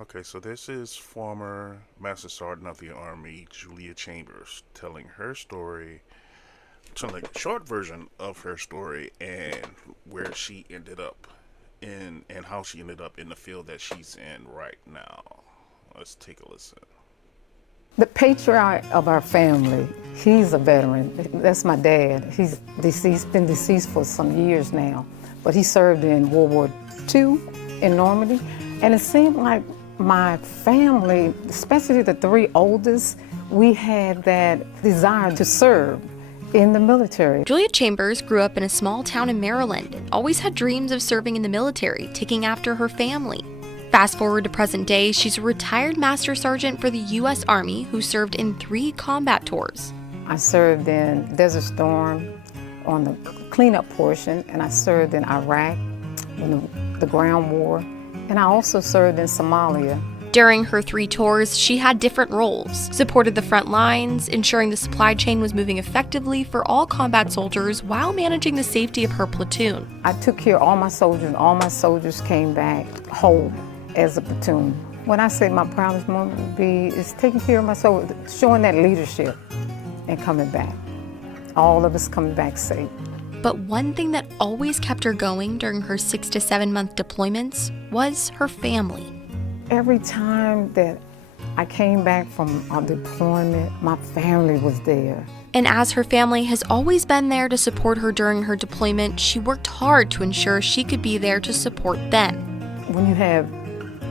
Okay, so this is former Master Sergeant of the Army, Julia Chambers, telling her story, telling a short version of her story and where she ended up in and how she ended up in the field that she's in right now. Let's take a listen. The patriarch of our family, he's a veteran. That's my dad. He's deceased, been deceased for some years now, but he served in World War II in Normandy. And it seemed like my family, especially the three oldest, we had that desire to serve in the military. Julia Chambers grew up in a small town in Maryland and always had dreams of serving in the military, taking after her family. Fast forward to present day, she's a retired Master Sergeant for the U.S. Army who served in 3 combat tours. I served in Desert Storm on the cleanup portion, and I served in Iraq in the ground war, and I also served in Somalia. During her 3 tours, she had different roles, supported the front lines, ensuring the supply chain was moving effectively for all combat soldiers while managing the safety of her platoon. I took care of all my soldiers, and all my soldiers came back whole as a platoon. When I say my proudest moment would be is taking care of my soldiers, showing that leadership and coming back. All of us coming back safe. But one thing that always kept her going during her 6 to 7 month deployments was her family. Every time that I came back from a deployment, my family was there. And as her family has always been there to support her during her deployment, she worked hard to ensure she could be there to support them. When you have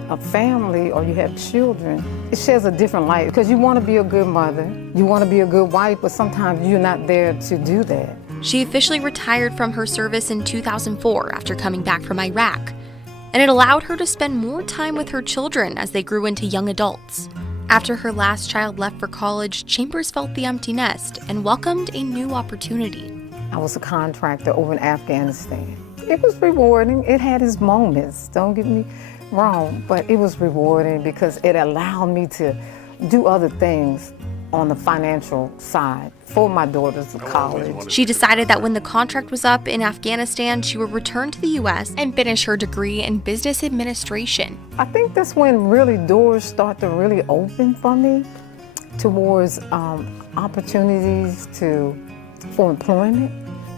a family or you have children, it sheds a different light because you want to be a good mother, you want to be a good wife, but sometimes you're not there to do that. She officially retired from her service in 2004 after coming back from Iraq, and it allowed her to spend more time with her children as they grew into young adults. After her last child left for college, Chambers felt the empty nest and welcomed a new opportunity. I was a contractor over in Afghanistan. It was rewarding. It had its moments, don't get me wrong, but it was rewarding because it allowed me to do other things on the financial side for my daughter's college. She decided that when the contract was up in Afghanistan, she would return to the U.S. and finish her degree in business administration. I think that's when really doors start to really open for me towards opportunities for employment.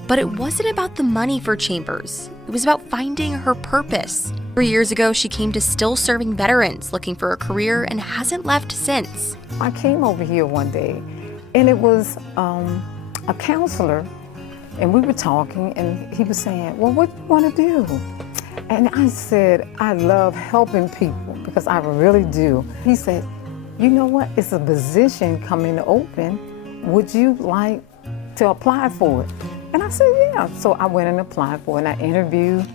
But it wasn't about the money for Chambers. It was about finding her purpose. 3 years ago, she came to still serving veterans, looking for a career, and hasn't left since. I came over here one day, and it was a counselor, and we were talking, and he was saying, well, what do you want to do? And I said, I love helping people, because I really do. He said, you know what, it's a position coming open. Would you like to apply for it? And I said, yeah. So I went and applied for it, and I interviewed,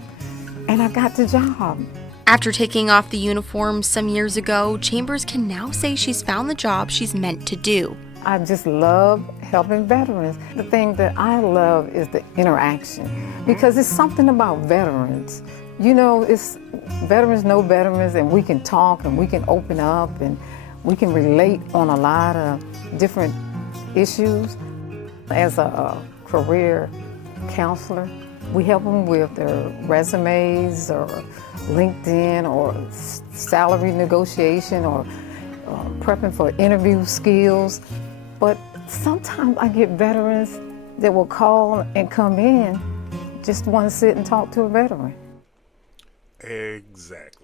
and I got the job. After taking off the uniform some years ago, Chambers can now say she's found the job she's meant to do. I just love helping veterans. The thing that I love is the interaction, because it's something about veterans. You know, it's veterans know veterans, and we can talk and we can open up and we can relate on a lot of different issues. As a career counselor, we help them with their resumes or LinkedIn or salary negotiation or prepping for interview skills. But sometimes I get veterans that will call and come in, just want to sit and talk to a veteran. Exactly.